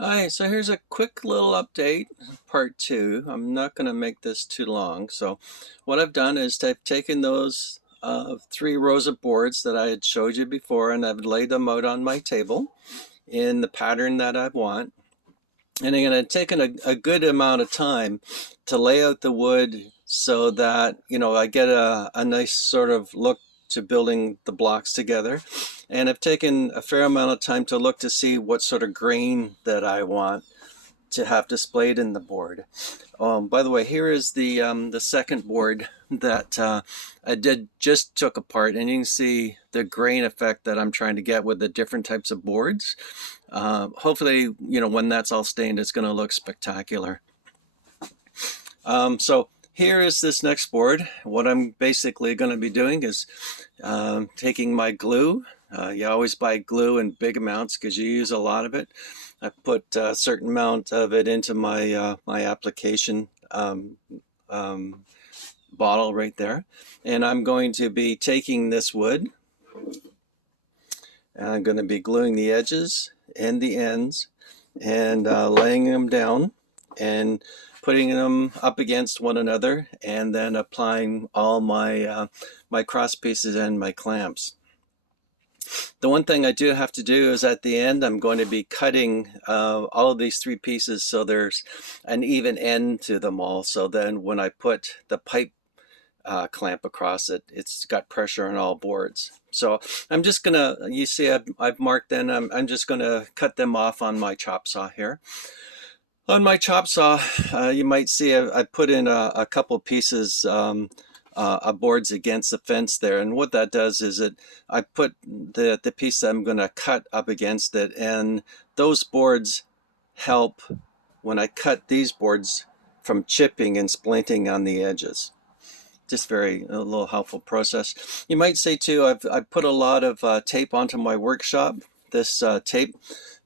Alright, so here's a quick little update, part two. I'm not going to make this too long. So what I've done is I've taken those three rows of boards that I had showed you before, and I've laid them out on my table in the pattern that I want. And I'm going to take a good amount of time to lay out the wood so that, I get a nice sort of look to building the blocks together. And I've taken a fair amount of time to look to see what sort of grain that I want to have displayed in the board. By the way, here is the second board that I just took apart, and you can see the grain effect that I'm trying to get with the different types of boards. Hopefully, when that's all stained, it's going to look spectacular. So here is this next board. What I'm basically going to be doing is taking my glue. You always buy glue in big amounts because you use a lot of it. I put a certain amount of it into my my application bottle right there, and I'm going to be taking this wood and I'm going to be gluing the edges and the ends and laying them down and putting them up against one another, and then applying all my my cross pieces and my clamps. The one thing I do have to do is at the end I'm going to be cutting all of these three pieces so there's an even end to them all, so then when I put the pipe clamp across it, it's got pressure on all boards. So I'm just gonna, you see I've marked them, I'm just gonna cut them off on my chop saw here. On my chop saw, you might see I put in a couple pieces boards against the fence there, and what that does is I put the piece that I'm going to cut up against it, and those boards help when I cut these boards from chipping and splinting on the edges. Just a little helpful process. You might say too, I've put a lot of tape onto my workshop. This tape,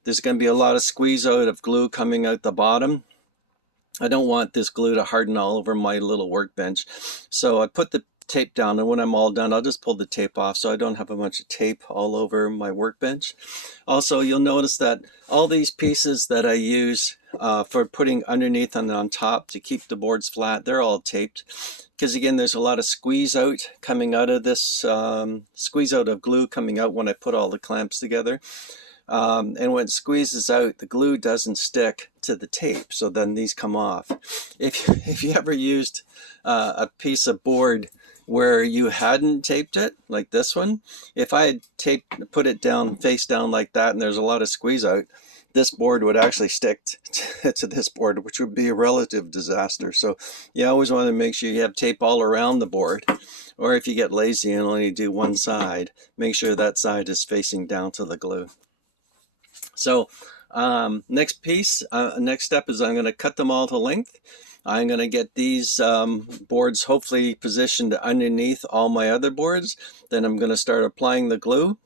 there's going to be a lot of squeeze out of glue coming out the bottom. I don't want this glue to harden all over my little workbench. So I put the tape down, and when I'm all done, I'll just pull the tape off so I don't have a bunch of tape all over my workbench. Also, you'll notice that all these pieces that I use for putting underneath and on top to keep the boards flat, they're all taped. Because again, there's a lot of squeeze out coming out of this, squeeze out of glue coming out when I put all the clamps together. And when it squeezes out, the glue doesn't stick to the tape, so then these come off. If you ever used a piece of board where you hadn't taped it, like this one, if I had put it down face down like that and there's a lot of squeeze out, this board would actually stick to this board, which would be a relative disaster. So you always want to make sure you have tape all around the board, or if you get lazy and only do one side, make sure that side is facing down to the glue. So next step is I'm going to cut them all to length. I'm going to get these boards hopefully positioned underneath all my other boards. Then I'm going to start applying the glue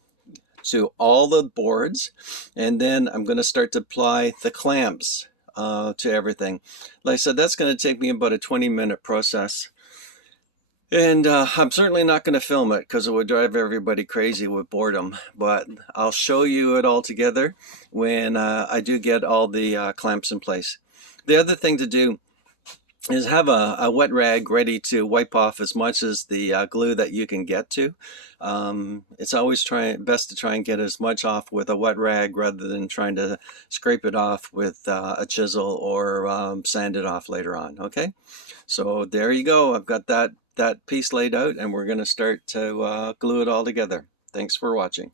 to all the boards, and then I'm going to start to apply the clamps to everything. Like I said, that's going to take me about a 20-minute process. And I'm certainly not going to film it because it would drive everybody crazy with boredom, but I'll show you it all together when I do get all the clamps in place. The other thing to do is have a wet rag ready to wipe off as much as the glue that you can get to. It's always best to try and get as much off with a wet rag rather than trying to scrape it off with a chisel or sand it off later on. Okay, so there you go. I've got that piece laid out, and we're going to start to glue it all together. Thanks for watching.